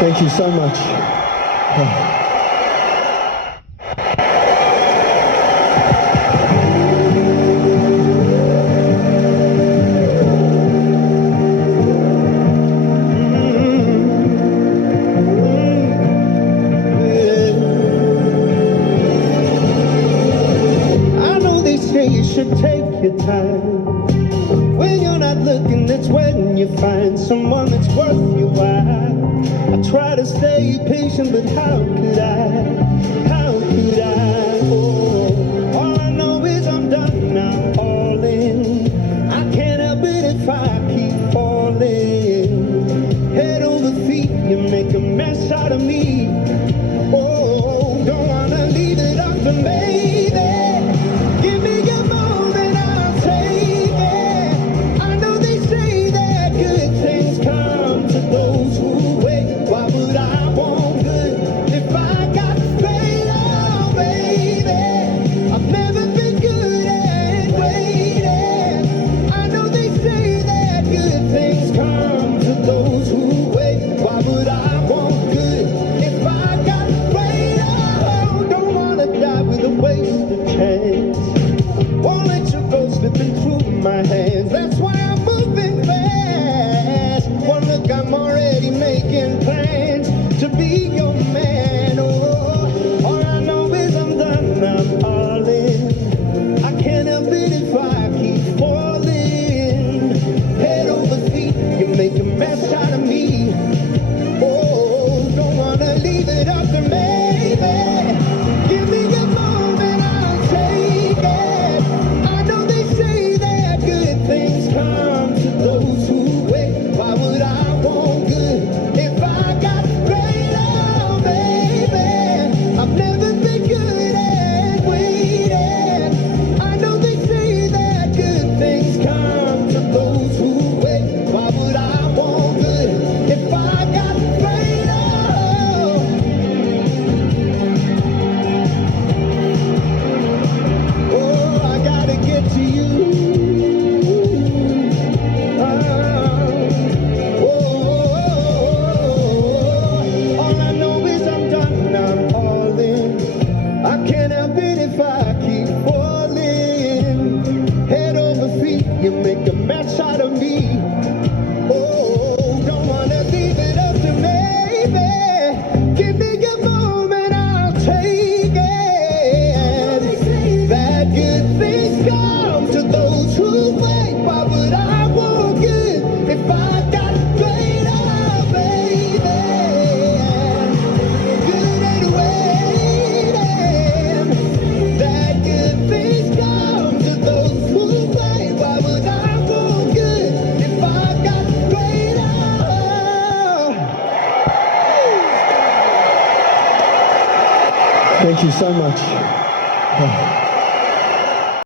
Thank you so much. You should take your time. When you're not looking, that's when you find someone that's worth your while. I try to stay patient, but how could I? How could I? Oh, all I know is I'm done now, all in. I can't help it if I keep falling. Head over feet, you make a mess out of me. Oh, don't wanna leave it up to me. My hands. That's why I'm moving fast. One look, I'm already making plans to be your man. Oh, all I know is I'm done. I'm all in. I can't help it if I keep falling. Head over feet, you make a mess out of me. Oh, don't wanna leave it up to me, baby. Give me a moment, I'll take it. I know they say that good things come to those who wait. Why would I want good if I got great? Oh, baby, I've never been good at waiting. I know they say that good things come to those who wait. Why would I want good if I got great? Oh, I gotta get to you. All I know is I'm done, I'm all in. I can't help it if I keep falling. Head over feet, you make a mess out of me. Oh, don't wanna leave it up to me, baby. Give me a moment, I'll take it. That good things come to those who wait. Why would I want good if I got great? Oh, baby, good at waiting. That good things come to those who wait. Why would I want good if I got great? Oh. Thank you so much.